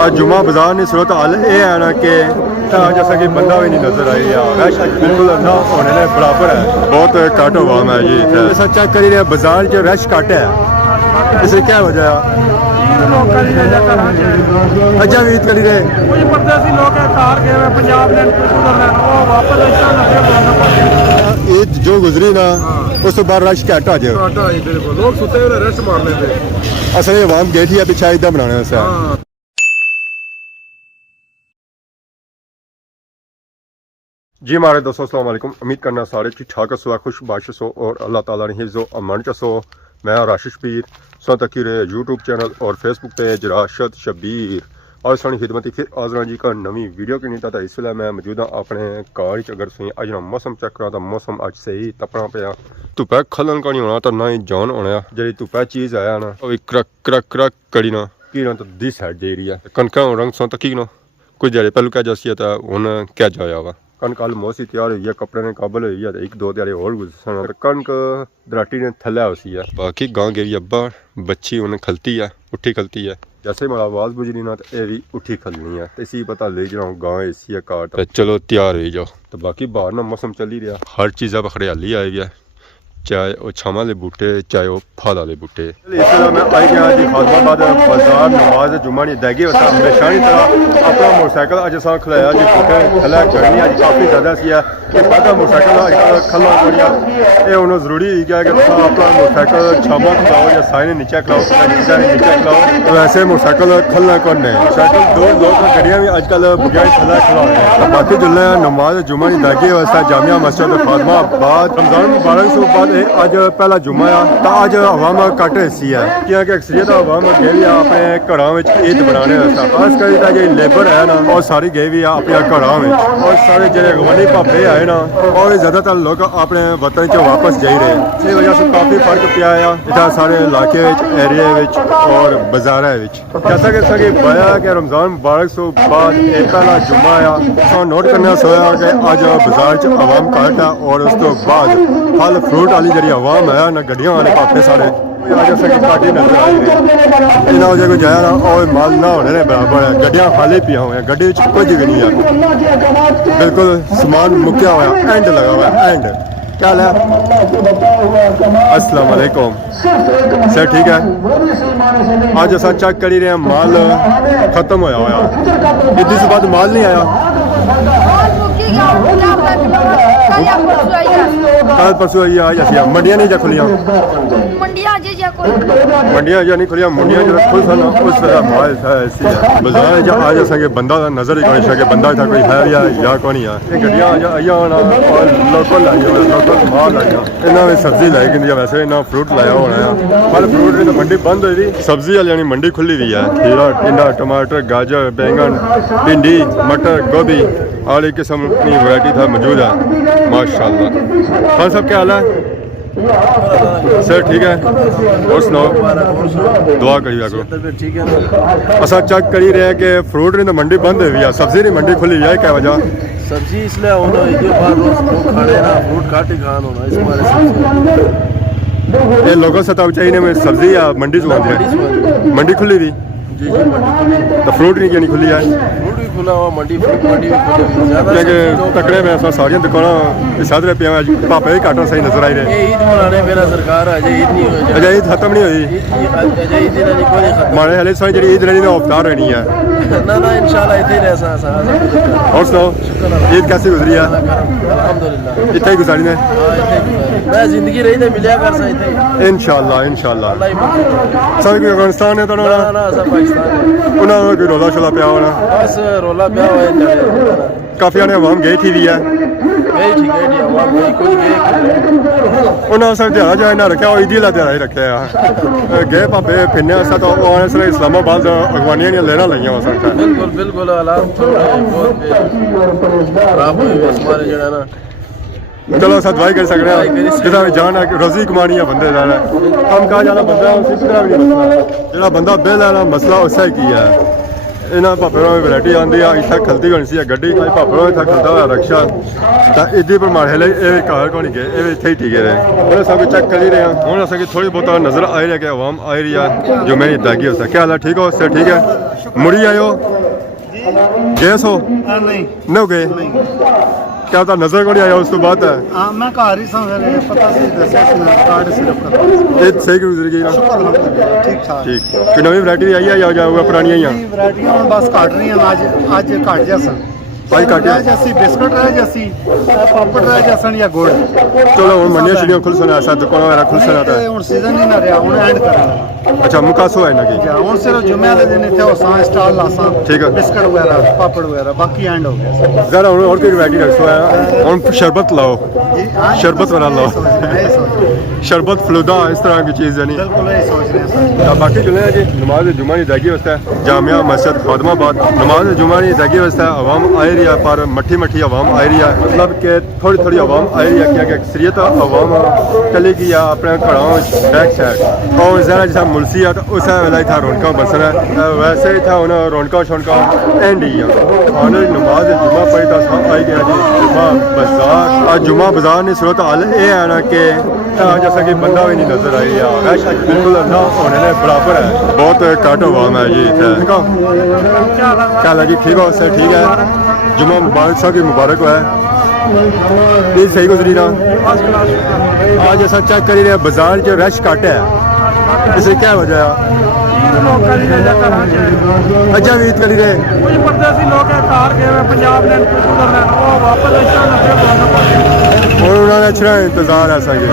आज जुमा बाजार की सूरत हाल ये है ना कि जैसा कि बंदा भी नहीं नजर आई रश बिल्कुल ना होने ने बराबर है, बहुत घट आवाम है जी। ऐसा चेक करी रहे बाजार च रश घट है, इससे क्या वजह है? अच्छा भी ईद करी रहे ईद जो गुजरी ना उस तो बाद रश घट आ जाए, लोग सुते हुए रेस्ट मार लेते। असल आवाम गई थी पिछा ईदा बनाने से। जी हमारे दोस्तों अस्सलाम वालेकुम, उम्मीद करना सारे ठीक ठाक सो, खुश बाश सो और अल्लाह ताला ने हिफ्ज़ो अमन च सो। मैं राशिश पीर सो तकी रहे यूट्यूब चैनल और फेसबुक पेज राशद शबीर और सानी खिदमत फिर आजरा जी का नवी वीडियो की नहीं था। इसलिए मैं मौजूद हाँ अपने घर च। अगर सही अज ना मौसम चेक करा तो मौसम अज सही तपना पाया, धुप्पै खलन का नहीं होना तो ना ही जान होना। जी धुप्पै चीज़ आया ना क्रक क्रक क्रक कड़ी ना की ना तो दी साइड दे रही है कनक रंग सो तकी ना कुछ दिहाड़े पहलू क्या जैसी है तो हूँ क्या जाया वा। कणक मोसी तैयार हुई है, कपड़े ने काबल हुई है, एक दो दिहाड़े और गुजरन कणक दराटी ने थल्ले उसी है। बाकी गांव गई अब्बा बच्ची उन्हें खलती है, उठी खलती है। जैसे ही मेरा आवाज़ बुझनी ना तो ये भी उठी खलनी है, तो इसी पता ले जाऊँ गाँव इसी है काट तो चलो तैयार हो जाओ। तो बाकी बाहर ना मौसम चल ही रहा, हर चीज़ अब हरियाली आई है, चाहे वो छामा वाले बूटे चाहे वो फल वाले बूटे। इसलिए मैं आई गया जी खादमाबाद बाजार नमाज जुम्मा नहीं दैगी वैसा हमेशा की तरह अपना मोटरसाइकिल अज असा खलाया जी बूटे थल्ले गर्मी अज काफ़ी ज़्यादा सी है कि सादा मोटरसाइकिल अजकल खलना पड़िया ये हूँ जरूरी ही क्या कि अपना मोटरसाइकिल छामा खिलाओ या साइने नीचे खिलाओ नीचे खिलाओ। वैसे मोटरसाइकिल खलना कौन है साइकिल दो लोग गड्डियाँ भी अजकल बगैर थल्ले खिला रहे हैं। बाकी जुल्ले नमाज जुम्मा नहीं दैगी वैसा जामिया मस्जिद खादमाबाद रमजान मुबारक से बाद अज पहला जुम्मा आ तो अज आवाम घट हिस्सी है क्योंकि अक्सरियत आवाम गई अपने घर ईद बनाने खास कर जी लेबर है ना और सारी गई भी अपने घर और सारे जो गवानी भापे आए ना और ज़्यादातर लोग अपने वतन च वापस जा रहे हैं। इस वजह से काफ़ी फर्क पिया इतना सारे इलाके एरिए और बाजारा जैसा कि पाया कि रमजान मुबारक से बाद पहला जुम्मा आ नोट करना सोया कि अज बाजार च आवाम घट है और उस तो बाद फल फ्रूट वाली जी आवाम है ना गड्डियां वाले पापे सारे पार्टी नजर आई रही इन्हों जो जाया ना और माल ना होने ने बराबर है। गड्डियां खाली पिया हुई गड्डी कुछ भी नहीं है, बिल्कुल समान मुक्या हुआ एंड लगा हुआ एंड क्या है। अस्सलाम वालेकुम सर ठीक है। आज असा चेक करी रहे माल खत्म होया हुआ इदी से बाद माल नहीं आया कल परसों आई आज असिया मंडियां नहीं जा खुलियां मंडियां जो नहीं खुलियां मंडियां जो खुल सन उस तरह माल ऐसी है बाजार जो आज असा बंदा नजर ही कोई सके बंदा था कोई है या कौन ही है। गड्डियां आई आना और लोकल आई लोकल माल आया इन्हों ने सब्जी लाई कि वैसे इन्होंने फ्रूट लाया होना है फल फ्रूट की तो मंडी बंद हुई थी। सब्जी वाली मंडी खुली हुई है, खीरा टिंडा टमाटर गाजर बैंगन भिंडी मटर गोभी हर एक किस्म की वैरायटी था मौजूद है माशाल्लाह। खान साहब क्या हाल है सर ठीक है और सुनाओ दुआ करिए करो। असा चेक करी रहे कि फ्रूट ने तो मंडी बंद हुई है, सब्जी की मंडी खुली है क्या वजह? सब्जी इसलिए होना खाने ना फ्रूट काटे खान होना इस बारे ये लोगों से तब चाहिए में सब्जी या मंडी से मंडी खुली थी जी जी तो फ्रूट नहीं खुली है फ्रूट भी खुला हुआ मंडी फ्रूट मंडी भी खुली क्योंकि तकड़े में ऐसा सारिया दुकान साधरे पे पापे ही काटो सही नजर आई रहे ईद मनाने मेरा सरकार अजय ईद नहीं हुई अजय ईद खत्म नहीं हुई मारे हाले सारी जी ईद रही अवतार रहनी है ना ना इंशाल्लाह इतने ही रह और सुनाओ ईद कैसी गुजरी है? अल्हम्दुलिल्लाह इतने ही गुजारी ने मैं जिंदगी रही तो मिलिया कर सकते इंशाल्लाह इंशाल्लाह सब कोई अफगानिस्तान है तो ना ना सब पाकिस्तान उन्होंने कोई रोला शोला पिया होना बस रोला पिया हुआ काफी आने आवाम गई थी भी है उन्होंने सब ध्यान जाए ना रखा ईदी वाला ध्यान ही रखे गए भापे फिरने तो आने इस्लामाबाद अगवानिया ने लेना लाइया हो सकता है बिल्कुल बिल्कुल चलो अस दुआई कर सकते हैं जिदा भी जान है रोजी कमानी है बंदे का कम काज वाला बंदा उसी तरह भी नहीं मसला जो बंदा बेल वाला मसला उससे ही की है ਇਹਨਾਂ ਭਾਪਿਆਂ ਦੀ ਵੈਰਾਈਟੀ ਆਉਂਦੀ ਆ ਇੱਥੇ ਖਲਦੀ ਹੋਣੀ ਸੀ ਗੱਡੀ ਅੱਜ ਭਾਪਿਆਂ ਇੱਥੇ ਖਲਦਾ ਹੋਇਆ ਰਕਸ਼ਾ ਤਾਂ ਇੱਦੀ ਪਰਮਾਣੇ ਲਈ ਇਹ ਘਰ ਕੋਲ ਨਹੀਂ ਗਏ ਇਹ ਇੱਥੇ ਹੀ ਟਿਕੇ ਰਹੇ ਹੁਣ ਸਭ ਚੈੱਕ ਕਰ ਹੀ ਰਹੇ ਹਾਂ ਹੁਣ ਅਸਾਂ ਥੋੜੀ ਬਹੁਤਾ ਨਜ਼ਰ ਆ ਰਹੀ ਹੈ ਕਿ ਆਵਾਮ ਆ ਰਹੀ ਹੈ ਜੋ ਮੇਰੀ ਦਾਗੀ ਹੋ ਸਕਿਆ ਹਾਲ ਠੀਕ ਹੋ ਸੇ ਠੀਕ ਹੈ ਮੁੜੀ ਆਇਓ ਗਏ ਸੋ नहीं न गए क्या था नजर को नहीं आया उस तो बात है हाँ मैं घर ही समझ रहे पता सी दसा कार्ड सिर्फ कर ये सही गुजर गई ना ठीक ठाक ठीक कि नवी वैरायटी आई है या जाऊगा पुरानी ही वैरायटियां हम बस काट रही हैं आज काट जैसन भाई काट रह जैसी बिस्कुट रह जैसी पापड़ रह जैसन या गुड़ चलो हम मंडिया शड़ियां खुल सुना ऐसा दुकान वगैरह खुल सुना था ਹੁਣ ਸੀਜ਼ਨ ਹੀ ਨਾ ਰਿਹਾ ਹੁਣ ਐਂਡ ਕਰਾਂਗੇ अच्छा मुकासो है ना की ਹੁਣ ਸਿਰਫ ਜੁਮੇ ਵਾਲੇ ਦਿਨ ਇੱਥੇ ਹੋਸਾਂ ਸਟਾਲ ਲਾਸਾਂ ठीक है ਬਿਸਕਟ ਵਗੈਰਾ ਪਾਪੜ ਵਗੈਰਾ ਬਾਕੀ ਐਂਡ ਹੋ ਗਿਆ जरा और कोई वैरायटी रखो है हम शरबत लाओ ਜੀ ਹਾਂ शरबत वाला लो शरबत फलूदा इस तरह की चीज़ है नहीं ਬਿਲਕੁਲ ਇਹ ਸੋਚ ਰਹੇ ਹਾਂ बाकी चले हैं जी नमाज जुमा की दागी वास्ते जामिया मस्जिद खादमाबाद नमाज जुमा की दागी वास्ते आवाम आ रही है पर मट्ठी मट्ठी आवाम आ रही है मतलब कि थोड़ी थोड़ी आवाम आ रही है क्या अक्सरियत आवाम चली गई है अपने घरों बैक साइड और ज़रा जैसा मुलसी है तो उस वेला इतना रौनक बसन है वैसे ही था उन्हें रौनक शौनक एंड ही है और नमाज जुमा पढ़ी तो सब आई गया जी जुमा बाजार आज जुमा बाजार की सूरत हाल ये है ना कि जैसा कि बंदा भी नहीं नजर आई है रश बिल्कुल ना होने ने बराबर है बहुत घट आवाम है जी इतना क्या हाल है जी ठीक हो सर ठीक है जुमा मुबारक साहब की मुबारक है ये सही गुजरी ना आज ऐसा चेक करी रहे बाजार जो रश घट है इसे क्या वजह है अच्छा भी ईद करी रहे ਕੁਝ ਪਰਦੇਸੀ ਲੋਕ ਹੈ ਕਾਰ ਗਏ ਹੋਏ ਪੰਜਾਬ ਲੈਣ ਤੋਂ ਗੁਜ਼ਰਨਾ ਉਹ ਵਾਪਸ ਇੱਥੇ ਨੱਥੇ ਪਹੁੰਚਣਾ और उन्होंने अच्छा इंतजार है सही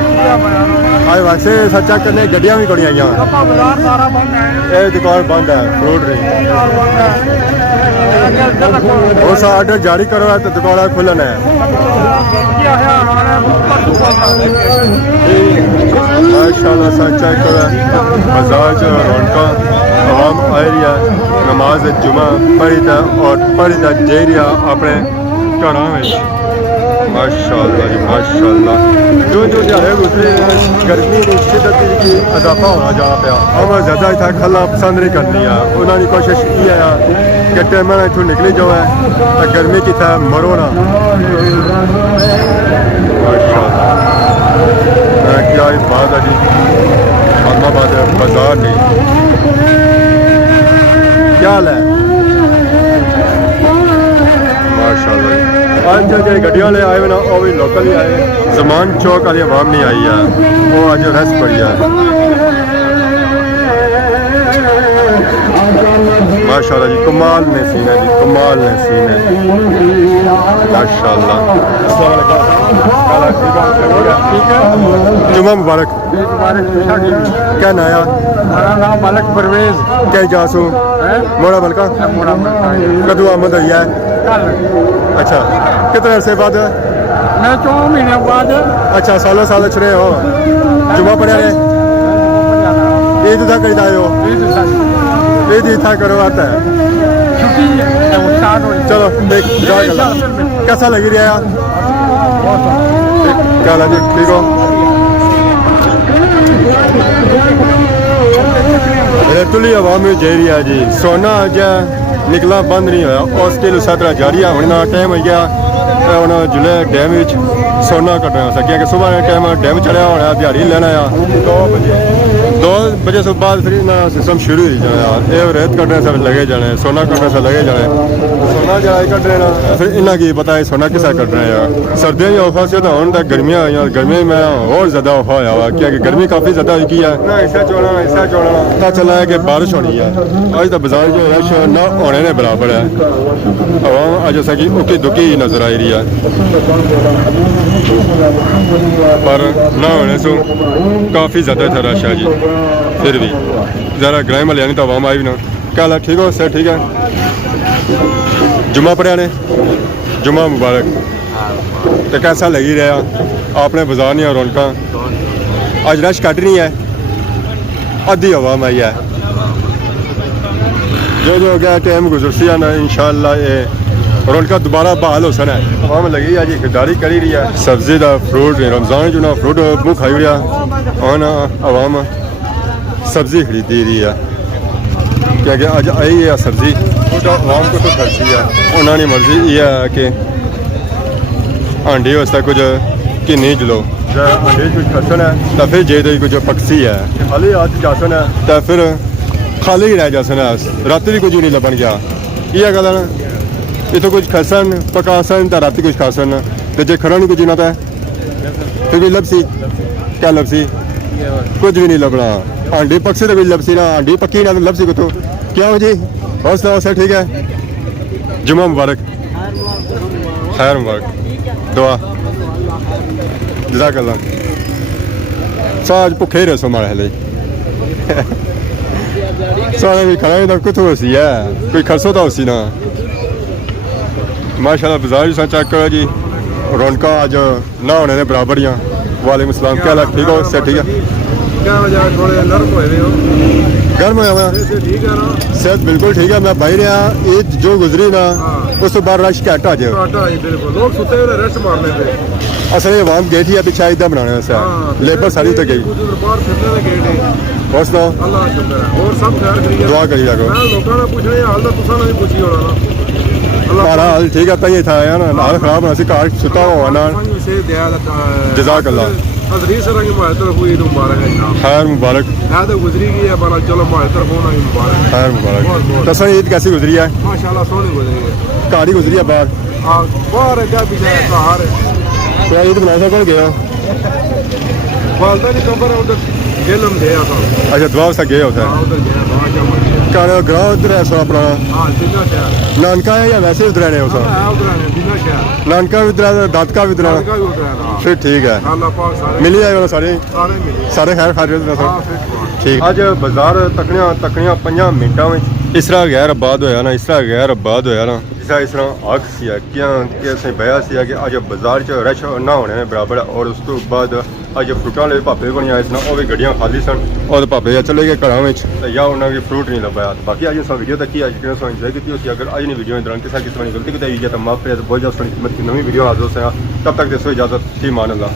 आज वैसे सच्चा करने गड्डियां भी बड़ी आई हैं ਆਪਾਂ ਬਾਜ਼ਾਰ ਸਾਰਾ ਬੰਦ ਹੈ ये दुकान बंद है फ्रूट रही ਬਾਜ਼ਾਰ ਬੰਦ ਹੈ ਅੱਗੇ ਤੱਕ और सा ऑर्डर जारी करो है तो दुकान खुलन है ਕੀ ਆਇਆ ਹਾਣੇ ਪਰਸੋਂ माशाल्लाह सच्चा करो बाजार जो रौनक आवाम आ रही है नमाज जुमा पढ़ी था और पढ़ी था जे रही अपने घरों में माशाल्लाह जी माशाल्लाह जो जो ध्याड़े गुजरे गर्मी की शिद्दत की इजाफा होना जा पाया हमें ज़्यादा इतना खलना पसंद नहीं करनी है उन्होंने कोशिश ये है कि टाइम इतों निकली जाओ तो गर्मी की था मरो ना माशाल्लाह क्या ही बात है जी खादमाबाद बाजार नहीं क्या हाल है माशाल्लाह आज जो गड्डियां ले आए ना वो भी लोकल ही आए जमान चौक वाली आवाम नहीं आई है वो आज रस पड़ी है माशाल्लाह जी कमाल ने सीन है जी कमाल ने सीन है माशाल्लाह जुमा मुबारक क्या नाया ਮੇਰਾ ਨਾਮ ਮਲਕ ਪਰਵੇਜ਼ क्या जासू मोड़ा बलका कदू आमद हुई है अच्छा कितने अरसे बाद ਮੈਂ 4 ਮਹੀਨੇ ਬਾਅਦ अच्छा सालों साल छड़े हो जुमा पढ़िया ने ईद था करी आए हो ईद था करो आता है ਛੁੱਟੀ ਸਟਾਰਟ ਹੋਈ चलो देख जा चलो कैसा लगी रहा क्या हाल है जी ठीक हो तुली आवाम में जा रही है जी सोना अज निकलना बंद नहीं होया और स्टिल उस तरह जारी है होने टाइम हो गया हम जुले डैम सोना कटना सकिया कि सुबह टाइम डैम चढ़िया होना दिहाड़ी लेना आ 2 बजे से बाद फिर ना सिस्टम शुरू हो जाना ये रेत कटने से लगे जाने सोना कटने से लगे जाने सोना जरा कट रहे ना फिर इन्ना की पता है सोना किसा कट रहे हैं सर्दियों की औफा से तो हम तक गर्मियाँ आई गर्मी में और ज़्यादा औफा होया हुआ क्योंकि गर्मी काफ़ी ज़्यादा हुई है ना ऐसा चोना पता चला है कि बारिश होनी है आज तो बाजार जो रश ना होने ने बराबर है हवा आज जैसा कि उकी दुकी नज़र आ रही है पर ना होने से काफ़ी ज़्यादा था रश है जी फिर भी ज़रा ग्राम वाले तो आवाम आई भी ना क्या हाल है ठीक हो सर ठीक है जुमा पढ़िया ने जुमा मुबारक तो कैसा लगी रहा आपने बाजार नहीं रौनक आज रश कट नहीं है अद्धी आवाम आई है जो जो गया टाइम गुजरसी है ना इंशाअल्लाह ये रौनक दोबारा बहाल हो सन है आवाम लगी है जी खरीदारी करी रही है सब्जी का फ्रूट रमजान जो ना फ्रूट मुँह खाई रहा और ना आवाम सब्जी खरीदी रही है क्योंकि अज आई है सब्जी ਫਰੂਟ ਆਵਾਮ ਕੋ ਤੋਂ ਖਰਚੀ ਆ ਉਹਨਾਂ ਦੀ ਮਰਜ਼ੀ ਇਹ ਆ ਕਿ ਆਂਡੇ ਵਾਸਤੇ ਕੁਝ ਕਿੰਨੀ ਜਲੋ ਜੇ ਆਂਡੇ ਕੁਝ ਖਰਚਣ ਹੈ ਤਾਂ ਫਿਰ ਜੇ ਦੇ ਕੁਝ ਪਕਸੀ ਹੈ ਹਾਲੇ ਅੱਜ ਜਾਸਨ ਹੈ ਤਾਂ ਫਿਰ ਖਾਲੀ ਹੀ ਰਹਿ ਜਾਸਨ ਹੈ ਰਾਤੀ ਵੀ ਕੁਝ ਨਹੀਂ ਲੱਭਣ ਗਿਆ ਇਹ ਗੱਲ ਨਾ ਇਥੋਂ ਕੁਝ ਖਸਨ ਪਕਾਸਨ ਤਾਂ ਰਾਤੀ ਕੁਝ ਖਾਸਨ ਤੇ ਜੇ ਖੜਾ ਨਹੀਂ ਕੁਝ ਨਾ ਤਾਂ ਫਿਰ ਵੀ ਲੱਭਸੀ ਕਿਆ ਲੱਭਸੀ ਕੁਝ ਵੀ ਨਹੀਂ ਲੱਭਣਾ ਆਂਡੇ ਪਕਸੇ ਤਾਂ ਕੁਝ ਲੱਭਸੀ ਨਾ ਆਂਡੀ ਪੱਕੀ ਨਾ ਲੱਭਸੀ ਕਿਥੋਂ ਕਿਆ ਹੋ ਜੀ ਹੌਸਲਾ ਹੌਸਲਾ ਠੀਕ ਹੈ ਜੁਮਾ ਮੁਬਾਰਕ ਖੈਰ ਮੁਬਾਰਕ ਦੁਆ ਜਜ਼ਾਕੱਲਾ ਸਾਜ ਭੁੱਖੇ ਰਹੇ ਸੋ ਮਾਰੇ ਹਲੇ ਸਾਰੇ ਵੀ ਖੜਾ ਤਾਂ ਕਿਥੋਂ ਸੀ ਹੈ ਕੋਈ ਖਰਸੋ ਤਾਂ ਸੀ ਨਾ माशाल्लाह बाजार से चेक करो जी रौनक अज ना होने के बराबर ही वालेकुम सलाम क्या हाल ठीक हो सब ठीक है क्या वजह थोड़े नरम होए हो गर्म होया हुआ ऐसे ठीक है ना सेहत बिल्कुल ठीक है मैं भाई रहा ईद जो गुजरी ना उस तो बाद रश घट आ जाए आटा ही बिल्कुल लोग सुते हुए रेस्ट मारने पे असल आवाम गई थी पीछे ईदा बनाने से लेबर सारी तो गई बाहर फिरने लगे गेट बस तो अल्लाह का शुक्र है और सब खैर करिए दुआ करी जाओ मैं लोगों ने पूछने हाल तो तुसा नहीं पूछी होना ना हमारा हाल ठीक है तई था आया ना हाल खराब होना सी घर सुता हुआ ना से दया जज़ाकल्लाह हजरी से रंग हमारे तरफ हुई मुबारक है जनाब खैर मुबारक मैं तो गुजरी गई है पर चलो हमारे तरफ होना भी मुबारक है खैर मुबारक दसो ईद कैसी गुजरी है माशाल्लाह सोनी गुजरी है घर ही गुजरी है बाहर बाहर है क्या पीछे है बाहर है क्या ईद मना सकल गया वालदा नहीं कबर है उधर जेलम गया था अच्छा दुआ से गए होता है उधर गया वहाँ क्या घर ग्राह उधर है सो अपना हाँ जिन्ना शहर नानका है या वैसे उधर है उसा है उधर है जिन्ना शहर नानका भी उधर है दादका भी उधर है का भी उधर है ना फिर ठीक है अल्लाह पाक सारे मिली जाएगा सारे सारे मिले ਸਾਰੇ ਖੈਰ ਖਾਰੀਅਤ हाँ ਨਾਲ फिर ਠੀਕ ਅੱਜ ਬਾਜ਼ਾਰ ਤੱਕਣੀਆਂ 5 ਮਿੰਟਾਂ ਵਿੱਚ ਇਸ ਤਰ੍ਹਾਂ ਗੈਰ ਆਬਾਦ ਹੋਇਆ ਨਾ ਇਸ ਤਰ੍ਹਾਂ ਆਖ ਸੀ ਕਿ ਅਸੀਂ ਬਿਆ ਸੀ ਕਿ ਅੱਜ ਬਾਜ਼ਾਰ 'ਚ ਰਸ਼ ਨਾ ਹੋਣੇ ਨੇ ਬਰਾਬਰ ਔਰ ਉਸ ਤੋਂ ਬਾਅਦ ਅੱਜ ਫਰੂਟਾਂ ਵਾਲੇ ਭਾਪੇ ਬਣੀ ਆਏ ਸਨ ਉਹ ਵੀ ਗੱਡੀਆਂ ਖਾਲੀ ਸਨ ਔਰ ਭਾਪੇ ਜਾਂ ਚਲੇ ਗਏ ਘਰਾਂ ਵਿੱਚ ਤੇ ਜਾਂ ਉਹਨਾਂ ਦੀ ਫਰੂਟ ਨਹੀਂ ਲੱਭਿਆ ਬਾਕੀ ਅੱਜ ਸਭ ਵੀਡੀਓ ਤੱਕ ਹੀ ਅੱਜ ਕਿਹਨਾਂ ਸੋ ਇੰਜੋਏ ਕੀਤੀ ਹੋਈ ਅਗਰ ਅੱਜ ਦੀ ਵੀਡੀਓ ਦੌਰਾਨ ਕਿਸੇ ਦੀ ਗਲਤੀ ਕਿਤੇ ਹੋਈ ਹੈ ਤਾਂ ਮਾਫ ਕਰੇ ਬਹੁਤ ਜ਼ਿਆਦਾ ਸੋਹਣੀ ਕੀਮਤ ਦੀ ਨਵੀਂ ਵੀਡੀਓ ਹਾਜ਼ਰ ਹੋਇਆ ਤਬ ਤੱਕ ਦੇ ਸੋ ਇਜਾਜ਼ਤ ਸੀ ਮਾਨ ਅੱਲਾ